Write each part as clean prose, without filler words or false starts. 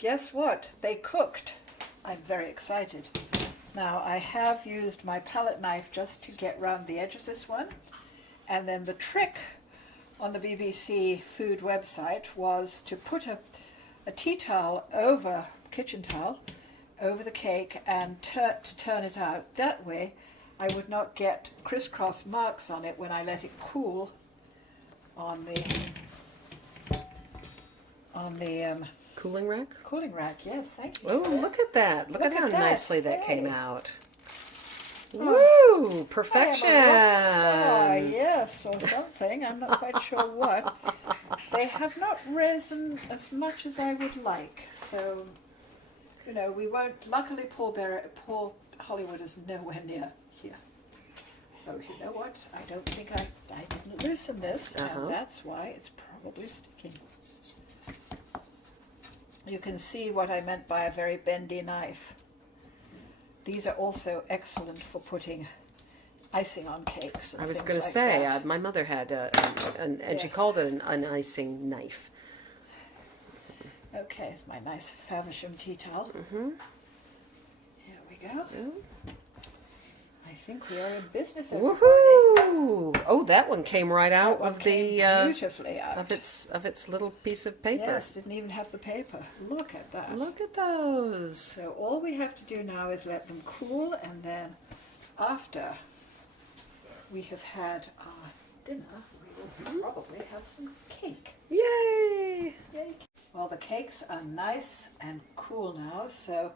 guess what? They cooked. I'm very excited. Now I have used my palette knife just to get round the edge of this one. And then the trick on the BBC food website was to put a tea towel over, kitchen towel, over the cake and to turn it out. That way I would not get crisscross marks on it when I let it cool on the cooling rack? Cooling rack, yes, thank you. Oh, look at that. Look at how nicely that came Hey. out. Oh, Woo! Perfection! I am a rock star, yes, or something. I'm not quite sure what. They have not risen as much as I would like. So, you know, we won't. Luckily, Paul Hollywood is nowhere near here. Oh, you know what? I don't think I didn't loosen this, and that's why it's probably sticking. You can see what I meant by a very bendy knife. These are also excellent for putting icing on cakes. And I was things going to like say, that. my mother had and she Yes. called it an icing knife. Okay, it's my nice Faversham tea towel. Mm-hmm. Here we go. Ooh. I think we are in business, everybody. Woohoo! Oh, that one came right out That one of came the beautifully out. of its little piece of paper. Yes, didn't even have the paper. Look at that. Look at those. So all we have to do now is let them cool, and then after we have had our dinner, we will probably have some cake. Yay! Yay. Well, the cakes are nice and cool now, so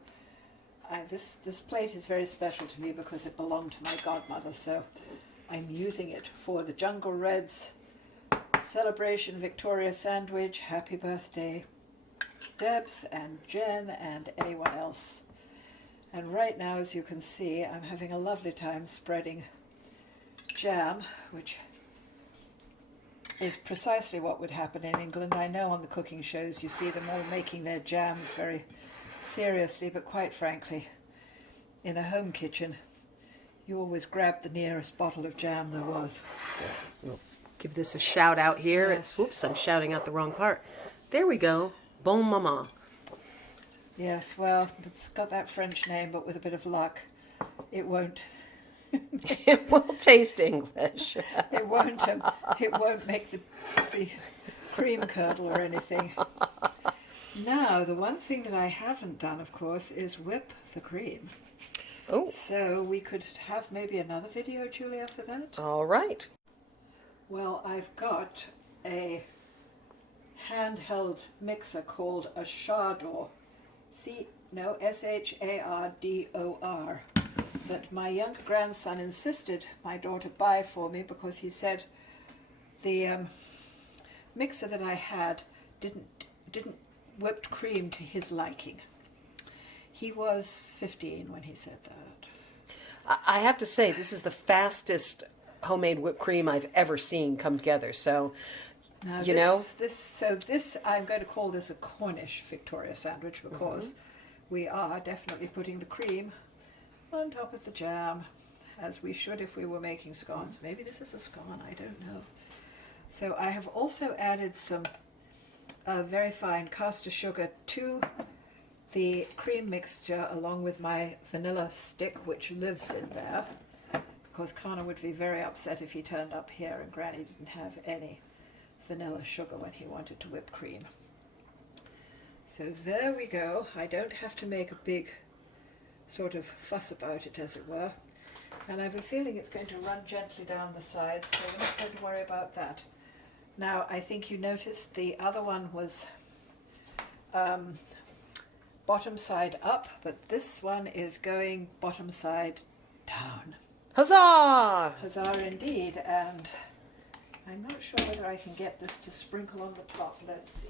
this plate is very special to me because it belonged to my godmother, so I'm using it for the Jungle Reds celebration Victoria sandwich. Happy birthday, Debs and Jen and anyone else. And right now, as you can see, I'm having a lovely time spreading jam, which is precisely what would happen in England. I know on the cooking shows you see them all making their jams very seriously, but quite frankly, in a home kitchen, you always grab the nearest bottle of jam there was. We'll give this a shout out here. Yes. Oops, I'm shouting out the wrong part. There we go. Bon maman. Yes, well, it's got that French name, but with a bit of luck, it won't. It will taste English. It won't make the cream curdle or anything. Now, the one thing that I haven't done, of course, is whip the cream. Oh. So we could have maybe another video, Julia, for that. All right. Well, I've got a handheld mixer called a Shardor, Shardor, that my younger grandson insisted my daughter buy for me because he said the mixer that I had didn't whipped cream to his liking. He was 15 when he said that. I have to say, this is the fastest homemade whipped cream I've ever seen come together. So, Now you know, this I'm going to call this a Cornish Victoria sandwich because we are definitely putting the cream on top of the jam, as we should if we were making scones. Maybe this is a scone, I don't know. So I have also added some very fine caster sugar to the cream mixture along with my vanilla stick, which lives in there, because Connor would be very upset if he turned up here and Granny didn't have any vanilla sugar when he wanted to whip cream. So there we go. I don't have to make a big sort of fuss about it, as it were. And I have a feeling it's going to run gently down the sides, so we're not going to worry about that. Now, I think you noticed the other one was bottom side up, but this one is going bottom side down. huzzah! Huzzah indeed, and I'm not sure whether I can get this to sprinkle on the top. Let's see.